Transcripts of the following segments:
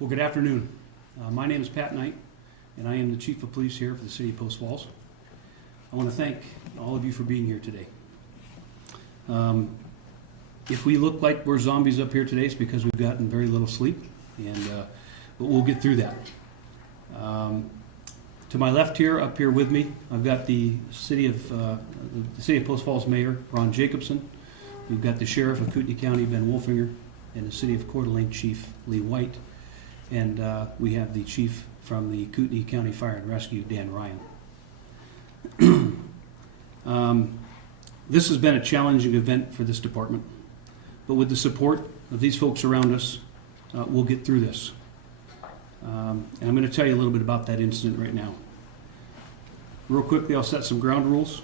Well, good afternoon. My name is Pat Knight, and I am the Chief of Police here for the City of Post Falls. I want to thank all of you for being here today. If we look like we're zombies up here today, it's because we've gotten very little sleep, but we'll get through that. To my left here, up here with me, I've got the City of Post Falls Mayor, Ron Jacobson. We've got the Sheriff of Kootenai County, Ben Wolfinger, and the City of Coeur d'Alene Chief, Lee White. And we have the Chief from the Kootenai County Fire and Rescue, Dan Ryan. This has been a challenging event for this department, but with the support of these folks around us, we'll get through this. And I'm going to tell you a little bit about that incident right now. Real quickly, I'll set some ground rules.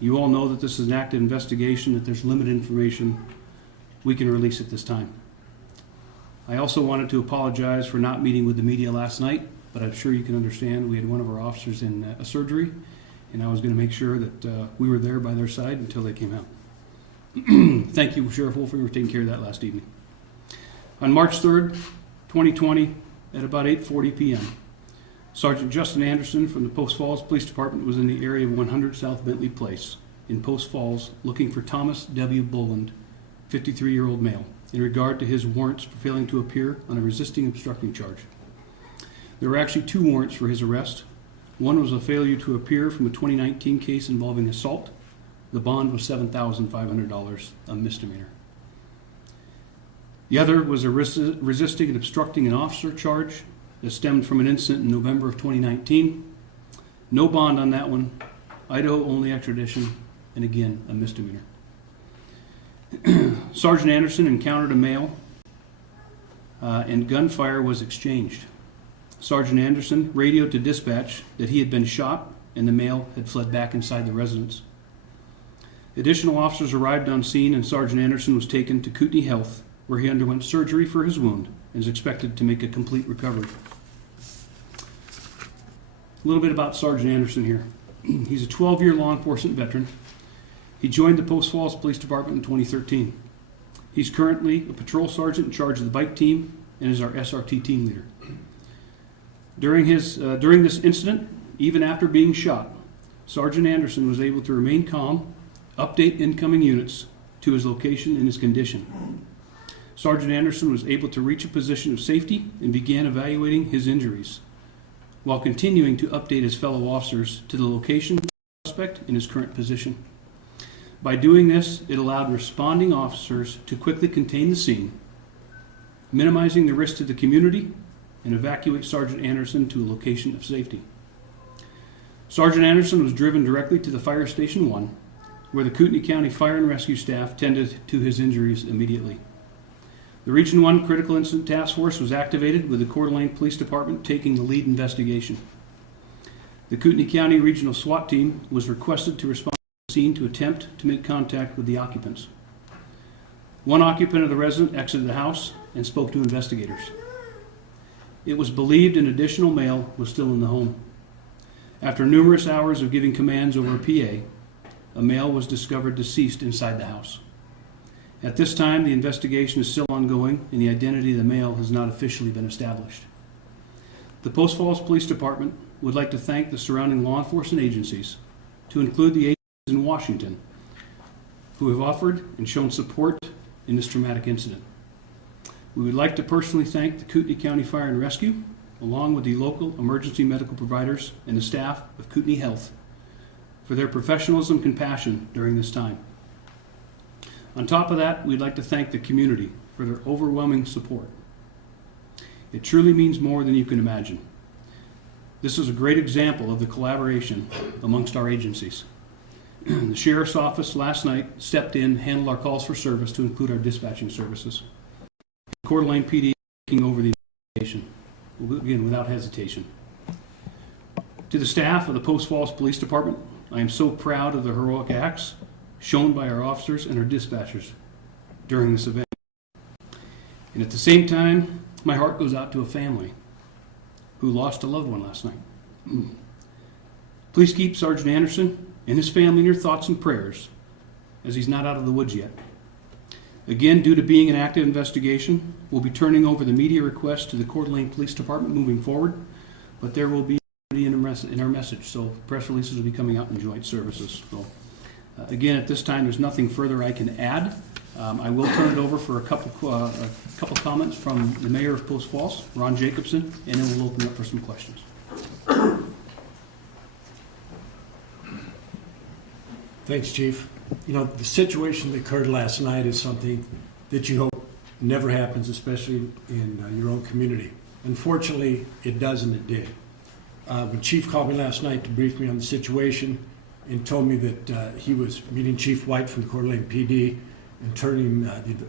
You all know that this is an active investigation, that there's limited information we can release at this time. I also wanted to apologize for not meeting with the media last night, but I'm sure you can understand we had one of our officers in a surgery, and I was going to make sure that we were there by their side until they came out. Thank you, Sheriff Wolfinger, for taking care of that last evening. On March 3rd, 2020, at about 8:40 p.m., Sergeant Justin Anderson from the Post Falls Police Department was in the area of 100 South Bentley Place in Post Falls looking for Thomas W. Boland, 53-year-old male, in regard to his warrants for failing to appear on a resisting obstructing charge. There were actually two warrants for his arrest. One was a failure to appear from a 2019 case involving assault. The bond was $7,500, a misdemeanor. The other was a resisting and obstructing an officer charge that stemmed from an incident in November of 2019. No bond on that one, Idaho-only extradition, and again, a misdemeanor. Sergeant Anderson encountered a male and gunfire was exchanged. Sergeant Anderson radioed to dispatch that he had been shot and the male had fled back inside the residence. Additional officers arrived on scene and Sergeant Anderson was taken to Kootenai Health, where he underwent surgery for his wound and is expected to make a complete recovery. A little bit about Sergeant Anderson here. He's a 12-year law enforcement veteran. He joined the Post Falls Police Department in 2013. He's currently a patrol sergeant in charge of the bike team and is our SRT team leader. During this incident, even after being shot, Sergeant Anderson was able to remain calm, update incoming units to his location and his condition. Sergeant Anderson was able to reach a position of safety and began evaluating his injuries, while continuing to update his fellow officers to the location of the suspect in his current position. By doing this, it allowed responding officers to quickly contain the scene, minimizing the risk to the community, and evacuate Sergeant Anderson to a location of safety. Sergeant Anderson was driven directly to the Fire Station 1, where the Kootenai County Fire and Rescue staff tended to his injuries immediately. The Region 1 Critical Incident Task Force was activated, with the Coeur d'Alene Police Department taking the lead investigation. The Kootenai County Regional SWAT Team was requested to respond to the scene to attempt to make contact with the occupants. One occupant of the residence exited the house and spoke to investigators. It was believed an additional male was still in the home. After numerous hours of giving commands over a PA, a male was discovered deceased inside the house. At this time, the investigation is still ongoing and the identity of the male has not officially been established. The Post Falls Police Department would like to thank the surrounding law enforcement agencies, to include the agencies in Washington, who have offered and shown support in this traumatic incident. We would like to personally thank the Kootenai County Fire and Rescue, along with the local emergency medical providers and the staff of Kootenai Health, for their professionalism and compassion during this time. On top of that, we'd like to thank the community for their overwhelming support. It truly means more than you can imagine. This is a great example of the collaboration amongst our agencies. The Sheriff's Office last night stepped in, handled our calls for service to include our dispatching services. Coeur d'Alene PD taking over the investigation, again, without hesitation. To the staff of the Post Falls Police Department, I am so proud of the heroic acts shown by our officers and our dispatchers during this event. And at the same time, my heart goes out to a family who lost a loved one last night. Please keep Sergeant Anderson and his family in your thoughts and prayers, as he's not out of the woods yet. Again, due to being an active investigation, we'll be turning over the media request to the Coeur d'Alene Police Department moving forward, but there will be in our message, so press releases will be coming out in joint services. So, again, at this time, there's nothing further I can add. I will turn it over for a couple comments from the mayor of Post Falls, Ron Jacobson, and then we'll open up for some questions. Thanks, Chief. You know, the situation that occurred last night is something that you hope never happens, especially in your own community. Unfortunately, it does, and it did. When Chief called me last night to brief me on the situation and told me that he was meeting Chief White from the Coeur d'Alene PD and turning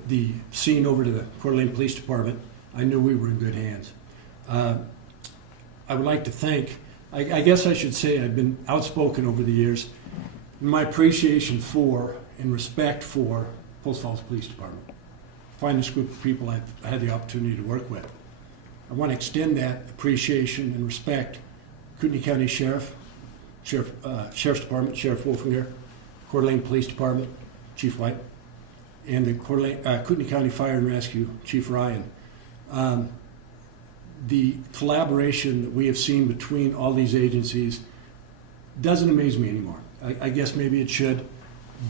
the scene over to the Coeur d'Alene Police Department, I knew we were in good hands. I would like to thank, I guess I should say I've been outspoken over the years in my appreciation for and respect for Post Falls Police Department. Finest group of people I've had the opportunity to work with. I want to extend that appreciation and respect Kootenai County Sheriff's Department, Sheriff Wolfinger, Coeur d'Alene Police Department, Chief White, and the Kootenai County Fire and Rescue, Chief Ryan. The collaboration that we have seen between all these agencies doesn't amaze me anymore. I guess maybe it should,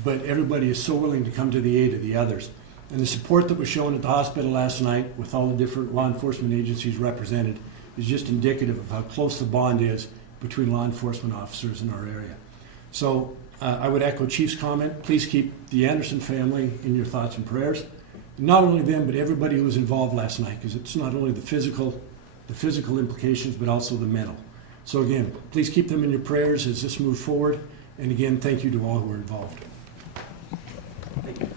but everybody is so willing to come to the aid of the others. And the support that was shown at the hospital last night with all the different law enforcement agencies represented is just indicative of how close the bond is between law enforcement officers in our area. So I would echo Chief's comment. Please keep the Anderson family in your thoughts and prayers. Not only them, but everybody who was involved last night, because it's not only the physical implications, but also the mental. So again, please keep them in your prayers as this moves forward. And again, thank you to all who are involved. Thank you.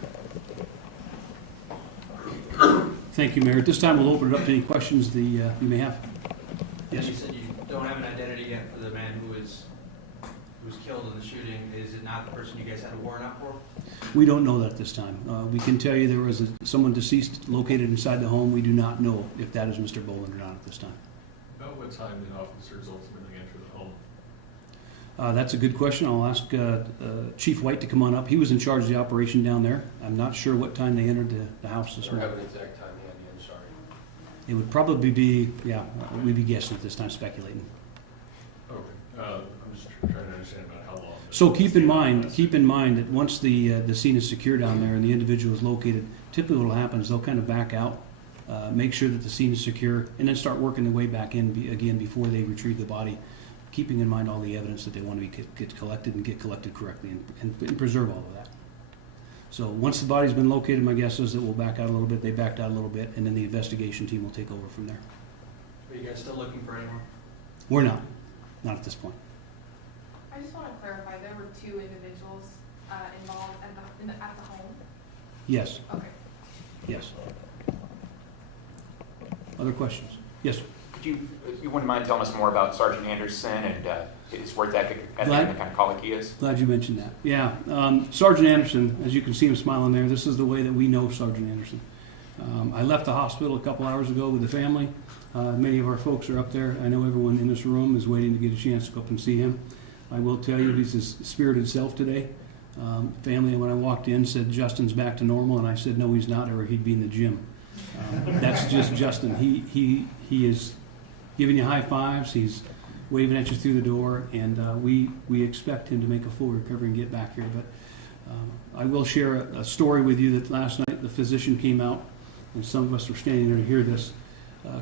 Thank you, Mayor. At this time, we'll open it up to any questions you may have. Yes? You said you don't have an identity yet for the man who was killed in the shooting. Is it not the person you guys had a warrant out for? We don't know that at this time. We can tell you there was someone deceased located inside the home. We do not know if that is Mr. Boland or not at this time. About what time did officers ultimately enter the home? That's a good question. I'll ask Chief White to come on up. He was in charge of the operation down there. I'm not sure what time they entered the house this morning. I don't have an exact time handy, I'm sorry. It would probably be, we'd be guessing at this time, speculating. Okay. I'm just trying to understand about how long. So keep in mind that once the scene is secure down there and the individual is located, typically what will happen is they'll kind of back out, make sure that the scene is secure, and then start working their way back in again before they retrieve the body, keeping in mind all the evidence that they want to get collected and get collected correctly and preserve all of that. So once the body's been located, my guess is that we'll back out a little bit. They backed out a little bit, and then the investigation team will take over from there. Are you guys still looking for anyone? We're not at this point. I just want to clarify, there were two individuals involved at the home? Yes. Okay. Yes. Other questions? Yes. Could you wouldn't mind telling us more about Sergeant Anderson and his work ethic and the kind of colleague he is? Glad you mentioned that. Yeah. Sergeant Anderson, as you can see him smiling there, this is the way that we know Sergeant Anderson. I left the hospital a couple hours ago with the family. Many of our folks are up there. I know everyone in this room is waiting to get a chance to go up and see him. I will tell you, he's his spirited self today. Family, when I walked in, said, Justin's back to normal, and I said, no, he's not, or he'd be in the gym. That's just Justin. He is giving you high fives. He's waving at you through the door, and we expect him to make a full recovery and get back here. But I will share a story with you that last night the physician came out, and some of us were standing there to hear this,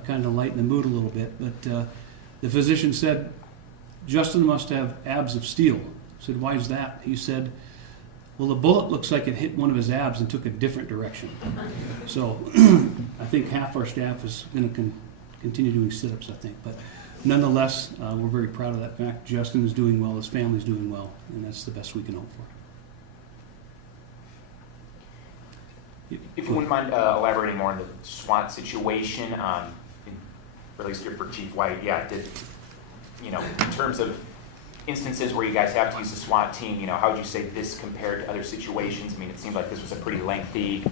kind of lighten the mood a little bit. But the physician said, Justin must have abs of steel. I said, why is that? He said, well, the bullet looks like it hit one of his abs and took a different direction. So I think half our staff is going to continue doing sit-ups, I think. But nonetheless, we're very proud of that fact. Justin is doing well, his family's doing well, and that's the best we can hope for. If you wouldn't mind elaborating more on the SWAT situation, at least here for Chief White, in terms of instances where you guys have to use the SWAT team, how would you say this compared to other situations? I mean, it seems like this was a pretty lengthy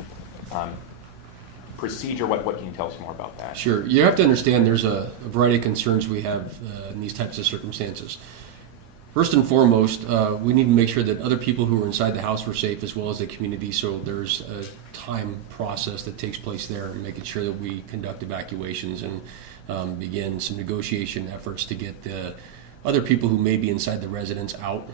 procedure. What can you tell us more about that? Sure. You have to understand there's a variety of concerns we have in these types of circumstances. First and foremost, we need to make sure that other people who are inside the house were safe, as well as the community. So there's a time process that takes place there, making sure that we conduct evacuations and begin some negotiation efforts to get the other people who may be inside the residence out.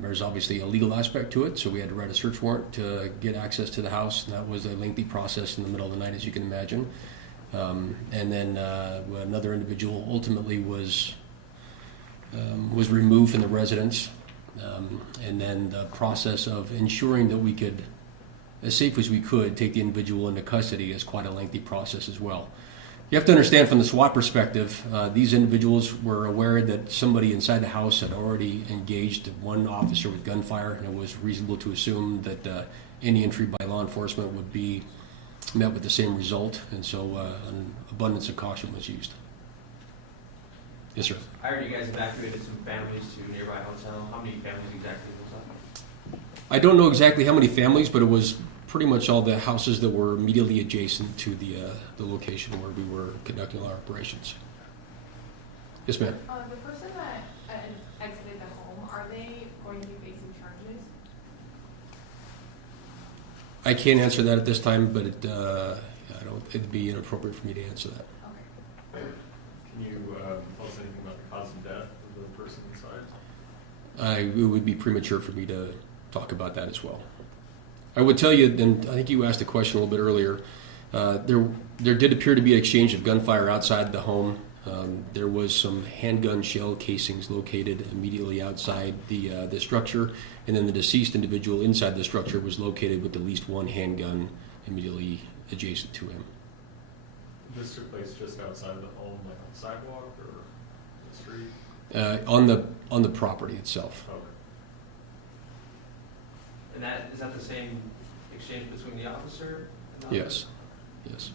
There's obviously a legal aspect to it, so we had to write a search warrant to get access to the house. And that was a lengthy process in the middle of the night, as you can imagine. And then another individual ultimately was removed from the residence. And then the process of ensuring that we could, as safe as we could, take the individual into custody is quite a lengthy process as well. You have to understand from the SWAT perspective, these individuals were aware that somebody inside the house had already engaged one officer with gunfire, and it was reasonable to assume that any entry by law enforcement would be met with the same result, and so an abundance of caution was used. Yes, sir. I heard you guys evacuated some families to a nearby hotel. How many families exactly was that? I don't know exactly how many families, but it was pretty much all the houses that were immediately adjacent to the location where we were conducting our operations. Yes, ma'am. The person that exited the home, are they going to be facing charges? I can't answer that at this time, but it'd be inappropriate for me to answer that. Okay. Can you tell us anything about the cause of death of the person inside? It would be premature for me to talk about that as well. I would tell you, and I think you asked a question a little bit earlier, there did appear to be an exchange of gunfire outside the home. There was some handgun shell casings located immediately outside the structure, and then the deceased individual inside the structure was located with at least one handgun immediately adjacent to him. This took place just outside the home, like on the sidewalk or the street? On the property itself. Okay. And is that the same exchange between the officer and the Yes. Yes.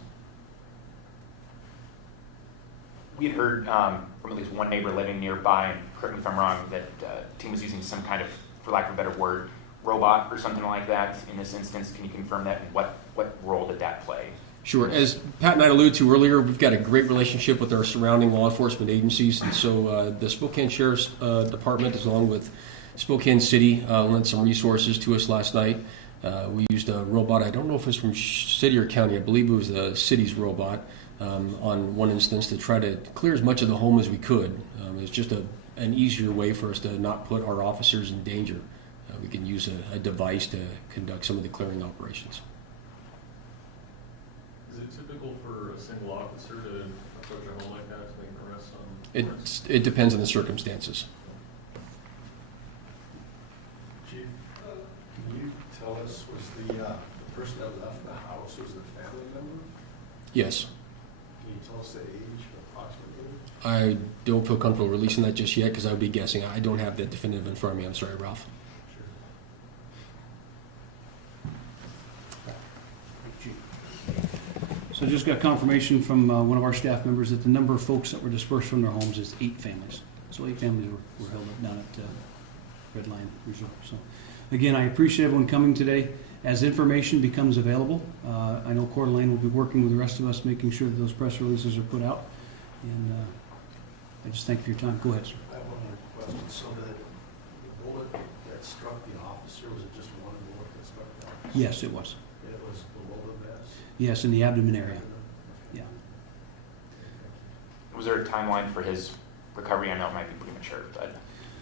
We had heard from at least one neighbor living nearby, and correct me if I'm wrong, that team was using some kind of, for lack of a better word, robot or something like that in this instance. Can you confirm that, and what role did that play? Sure. As Pat and I alluded to earlier, we've got a great relationship with our surrounding law enforcement agencies, and so the Spokane Sheriff's Department, along with Spokane City, lent some resources to us last night. We used a robot. I don't know if it was from city or county. I believe it was the city's robot on one instance to try to clear as much of the home as we could. It was just an easier way for us to not put our officers in danger. We can use a device to conduct some of the clearing operations. Is it typical for a single officer to approach a home like that to make an arrest on warrants? It depends on the circumstances. Chief, can you tell us, was the person that left the house, was it a family member? Yes. Can you tell us the age approximately? I don't feel comfortable releasing that just yet because I would be guessing. I don't have that definitive in front of me. I'm sorry, Ralph. So just got confirmation from one of our staff members that the number of folks that were dispersed from their homes is 8 families. So 8 families were held up down at Red Lion Resort. So again, I appreciate everyone coming today. As information becomes available, I know Coeur d'Alene will be working with the rest of us, making sure that those press releases are put out. And I just thank you for your time. Go ahead, sir. I have one more question. So the bullet that struck the officer, was it just one bullet that struck the officer? Yes, it was. It was below the vest? Yes, in the abdomen area. Yeah. Was there a timeline for his recovery? I know it might be premature, but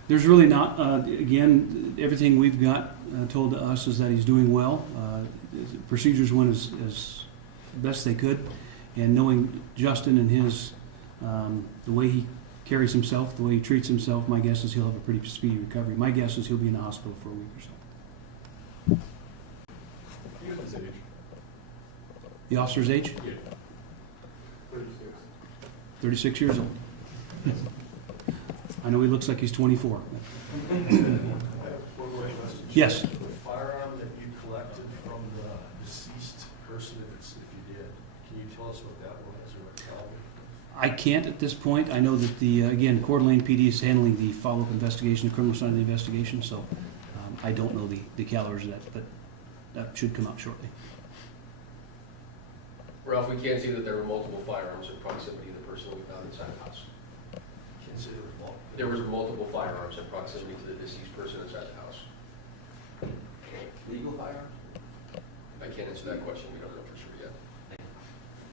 There's really not. Again, everything we've got told to us is that he's doing well. Procedures went as best they could, and knowing Justin and his the way he carries himself, the way he treats himself, my guess is he'll have a pretty speedy recovery. My guess is he'll be in the hospital for a week or so. He was his age. The officer's age? Yeah. 36 years old. I know he looks like he's 24. I have one more question. Yes. The firearm that you collected from the deceased person, if you did, can you tell us what that was or what caliber? I can't at this point. I know that again, Coeur d'Alene PD is handling the follow-up investigation, the criminal side of the investigation, so I don't know the calibers of that, but that should come out shortly. Ralph, we can see that there were multiple firearms in proximity to the person we found inside the house. Can didn't say there was multiple. There was multiple firearms in proximity to the deceased person inside the house. Legal firearms? I can't answer that question, we don't know.